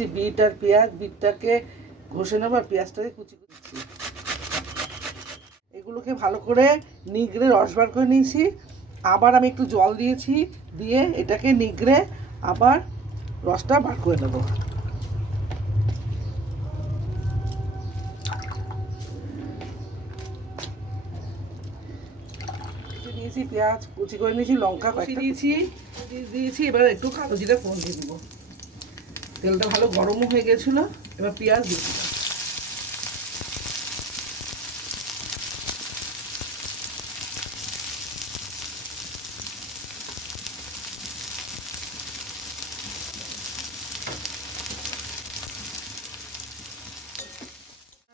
নিয়েছি বিট আর পেঁয়াজ। বিটটাকে ঘষে নেবো আর পেঁয়াজটাকে কুচি করছি। এগুলোকে ভালো করে নিগড়ে রস বার করে নিয়েছি। আবার আমি একটু জল দিয়েছি, দিয়ে এটাকে নিগড়ে আবার রসটা বার করে নেবো। নিয়েছি পেঁয়াজ কুচি করে নিয়েছি, লঙ্কা কুচি দিয়েছি। এবার একটু কালো জিরা ফোড়ন দিয়ে দেবো। তেলটা ভালো গরমও হয়ে গেছিলো। এবার পেঁয়াজ দিয়ে দিলাম।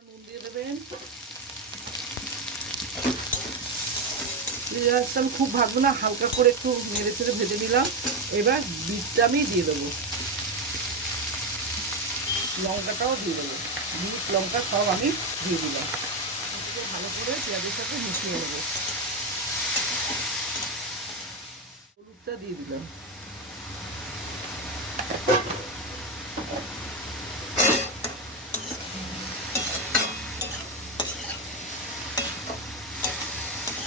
নুন দিয়ে দেবেন। পেঁয়াজটা আমি খুব ভাজবো না, হালকা করে একটু নেড়ে চেড়ে ভেজে নিলাম। এবার বিটটা আমি দিয়ে দেবো, লঙ্কাটাও দিয়ে দেবো। বিট লঙ্কা সব আমি দিয়ে দিলাম। ভালো করে পেঁয়াজের সাথে মিশিয়ে নেবো। হলুদটা দিয়ে দিলাম।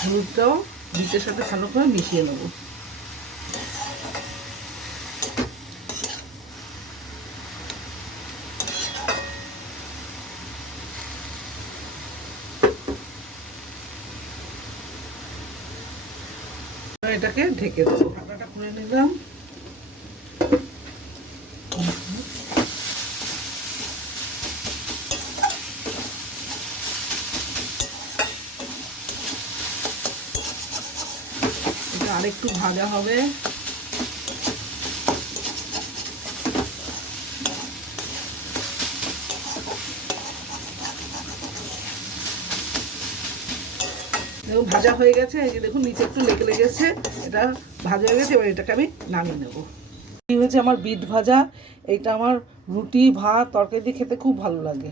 হলুদটাও বিটের সাথে ভালো করে মিশিয়ে নেবো। এটাকে ঢেকে দেবো। ঢাকনাটা খুলে নিলাম। এটা আরেকটু ভাজা হবে। দেখুন ভাজা হয়ে গেছে। এই যে দেখুন নিচে একটু লেগে লেগেছে। এটা ভাজা হয়ে গেছে। এবার এটাকে আমি নামিয়ে নেব। এই হচ্ছে আমার বিট ভাজা। এটা আমার রুটি ভাত তরকারি দিয়ে খেতে খুব ভালো লাগে।